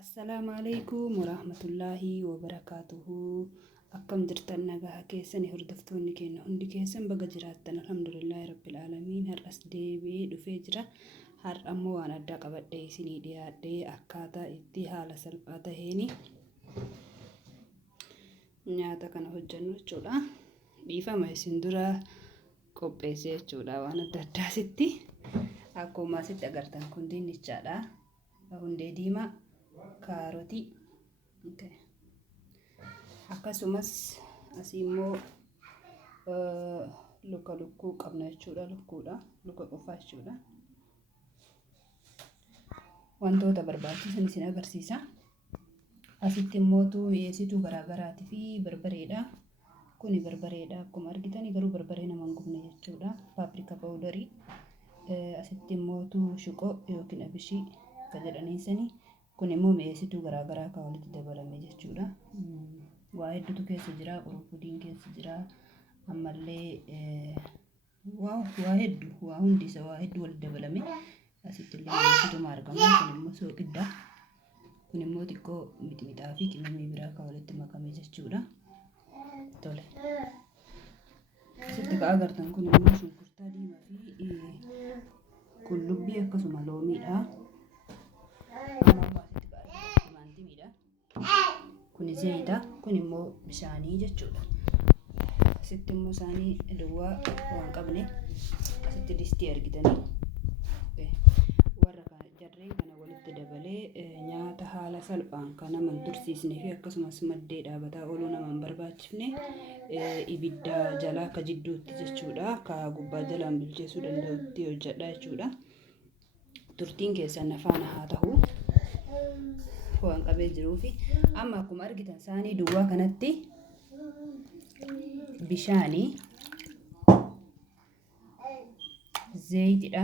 Assalamualaikum warahmatullahi wabarakatuh. Akkam jirtan nagaa keessan hordoftoonni keenya hundi keessan baga jiraattan alhamdulillahi rabbil alamin. Har'as deebi'ee dhufee jira. Har'a ammoo waan addaa qabadhee isinii dhiyaadhee akkaataa itti haala salphaa taheen nyaata kana hojjennu jechuudha. Dhiifama isin dura qopheessee jechuudha waan adda addaasitti. Akkuma asitti agartan kun dinnichaadha. Hundee diimaa, kaarotii, akkasumas asii immoo luka lukkuu qabna jechuudha. Luka qofaa jechuudha. Wantoota barbaachisan isin agarsiisa. Asitti immoo mi'eessituu garaagaraatii fi barbareedha. Kuni barbareedha akkuma argitan, garuu barbaree nama hin gubne jechuudha. Paprika powderii. Asitti immoo shuqoo yookiin abishii kan jedhaniisani. Kun immoo mi'eessituu garaagaraa kan walitti dabalame jechuudha. Waa hedduutu keessa jira, qurufudiin keessa jira. Ammallee waa hedduu, waa hundi isaa waa hedduu walitti dabalame. Asitti illee mi'eessituuma argama. Kun immoo soogidda. Kun immoo xiqqoo mixmixaa fi qimamii biraa kan walitti makame jechuudha. Tole. Asitti kan agartan kun immoo shunkurtaa diimaa fi qullubbii akkasuma loomiidha. Kun zayita, kun immoo bishaanii jechuudha. Asitti immoo isaanii duwwaa waan qabne asitti distii argitanii warra jarreen kana walitti dabalee nyaata haala salphaan kan nama hin tursiisnee fi akkasumas maddee dhaabataa ooluu nama hin barbaachifne ibidda jalaa akka jidduutti jechuudha. Akka gubbaa jalaan bilcheessuu danda'utti hojjedha jechuudha. Turtiin keessan faana haa ta'u waan qabee jiruufi amma akkuma argitan isaanii duwwaa kanatti bishaanii, zayitidha,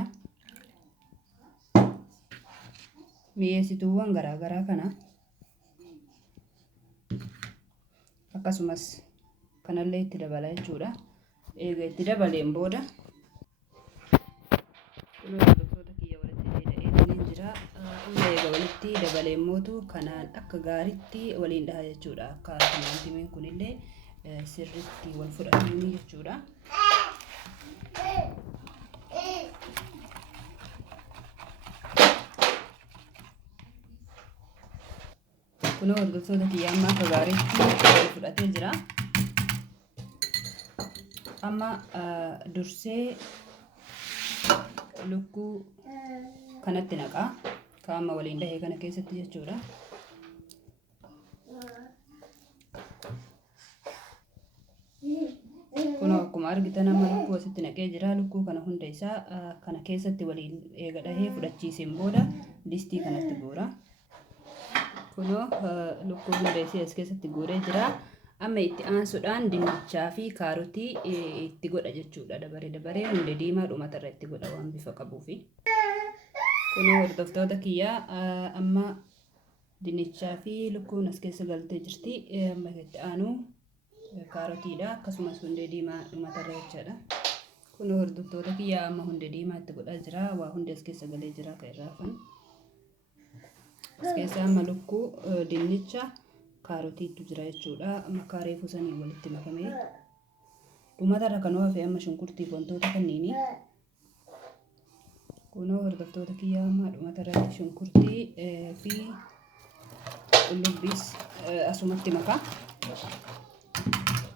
mi'eessituuwwan garaagaraa kana akkasumas kanallee itti dabala jechuudha. Eega itti dabaleen booda eega walitti dabaleen mootu kanaan akka gaariitti waliin dhaha jechuudha. Akka timaatimiin kunillee sirriitti wal fudhatanii jechuudha. Kunoo hordoftoota kiyyaa amma akka gaariitti wal fudhatee jira. Amma dursee lukkuu kanatti naqaa. Kaama waliin dhahee kana keessatti jechuudha. Kunoo akkuma argitan amma lukkuu asitti naqee jira. Lukkuu kana hunda isaa kana keessatti waliin eega dhahee fudhachiiseen booda distii kanatti guura. Kunoo lukkuu hunda isii as keessatti guuree jira. Amma itti aansuudhaan dinnichaa fi kaarotii itti godha jechuudha. Dabaree hundee diimaa dhumatarra itti godha waan bifa qabuufi. Kunoo hordoftoota kiyyaa amma dinnichaa fi lukkuun as keessa galtee jirti. Amma itti aanu kaarotiidha akkasumas hundee diimaa dhumatarra jechaadha. Kunoo hordoftoota kiyyaa amma hundee diimaa itti godhaa jira. Waa hundi as keessa galee jira kan irraa hafan. As keessa amma lukkuu, dinnicha, kaarotiitu jira jechuudha. Amma kaaree fusanii walitti makamee dhumatarra kan hafe amma shunkurtii fi wantoota kanniini. Kunoo hordoftoota kiyyaa amma dhumatarratti shunkurtii fi qullubbiis asumatti makaa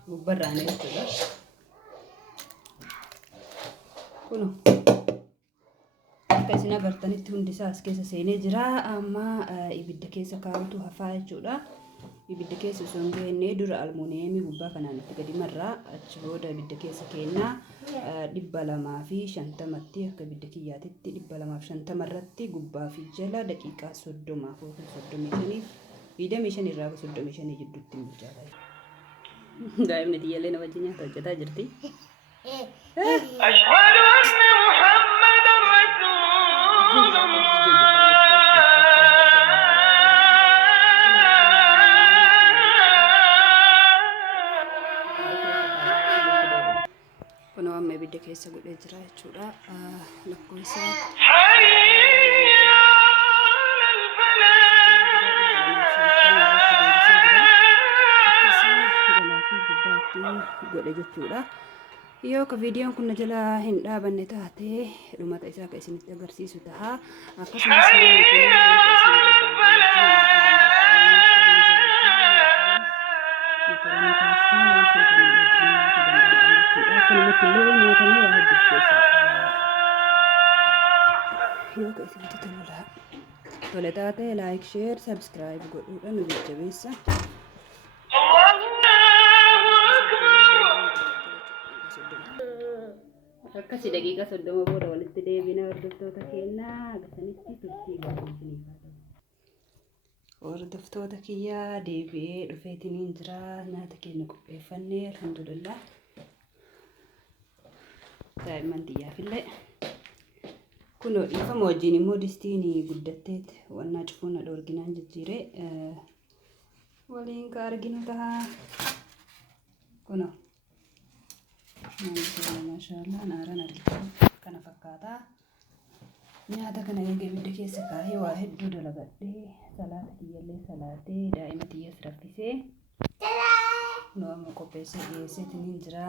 gubbarraan jechuudha. Kunoo akka isin agartanitti hundi isaa as keessa seenee jira. Amma ibidda keessa kaa'utu hafaa jechuudha. Ibidda keessa osoo hin geennee dura almuuniyeemii gubbaa kanaan itti gadi marraa achi booda ibidda keessa keenyaa 250tti akka ibidda kiyyaatitti 250 irratti gubbaa fi jala daqiiqaa 30 yookiin 35 irraa 35 jidduutti bilchaata. Daa'imni tiyyaallee na wajjin nyaata hojjetaa jirti. Ashhadu anna Muhammadan Rasulullah. Kunoo amma ibidda keessa godhee jira jechuudha. Lakkoofsa godhe jechuudha. Yoo ka viidiyoon kun jala hin dhaabanne taate dhumata isaa kan isinitti agarsiisu ta'a. Akkasumas yoo ka isinitti tole taate like, share, subscribe godhuudhaan nu jajjabeessa. Akkasii daqiiqaa 30 booda walitti deebina hordoftoota keenyaa agarsiisanitti turtii gaariin hordoftoota kiyyaa deebi'ee dhufeetiniin jira. Nyaata keenya qopheeffannee alhamdulillah. Daa'imman xiyyaafillee kunoo dhiifama wajjin immoo distiin guddatteet wannaa cufuun na dhoorginaan jijjiiree waliin ka arginu ta'a. Kunoo maashaallah naaraan argitan kana fakkaata. Nyaata kana eega ibidda keessa kaa'ee waa hedduu dalagadhee salaata kiyyallee salaatee daa'ima xiyyaas raffisee kunoo amma qopheessee dhiyeesseetiniin jira.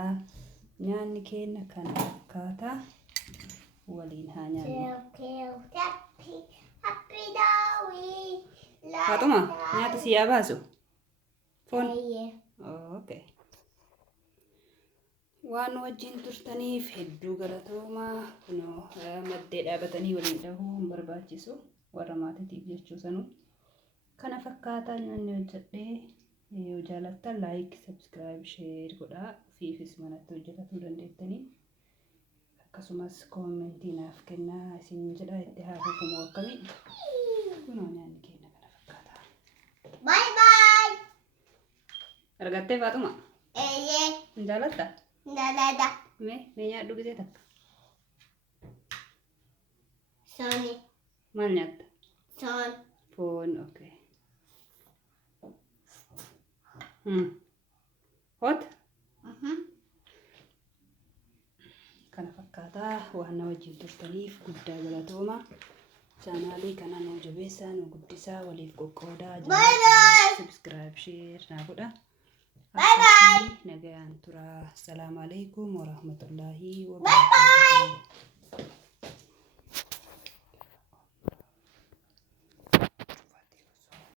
Nyaanni keenya kana fakkaata. Waliin haa nyaannu. Faatuma nyaata si yaa baasu? Foon? Okay. Waan wajjin turtaniif hedduu galatoomaa. Kunoo maddee dhaabatanii waliin dhahuu hin barbaachisu. Warra maatiitiif jechuu sanuu. Kana fakkaataa nyaanni hojjedhee yoo jaalattan like, subscribe, share godhaa. Ofiifis manatti hojjetatuu dandeettanii. Akkasumas koomentii naaf kennaa isin jedha itti haa fufumoo akkamii. Kunoo nyaanni keenya kana fakkaata. Bye bye. Argattee Faatuma? Hin jaalattaa? Mee nyaadhu gisee takka? Sooni. Maal nyaatta? Foon. Foon, okay. Hot? Kana fakkaataa waan na wajjin turtaniif guddaa galatooma. Chaanaalii kana nu jabeessaa, nu guddisaa, waliif qoqqoodaa. Subscribe, share naa godha. Nagayaan tura. Assalamu alaikum warahmatullahi wabarakatuh.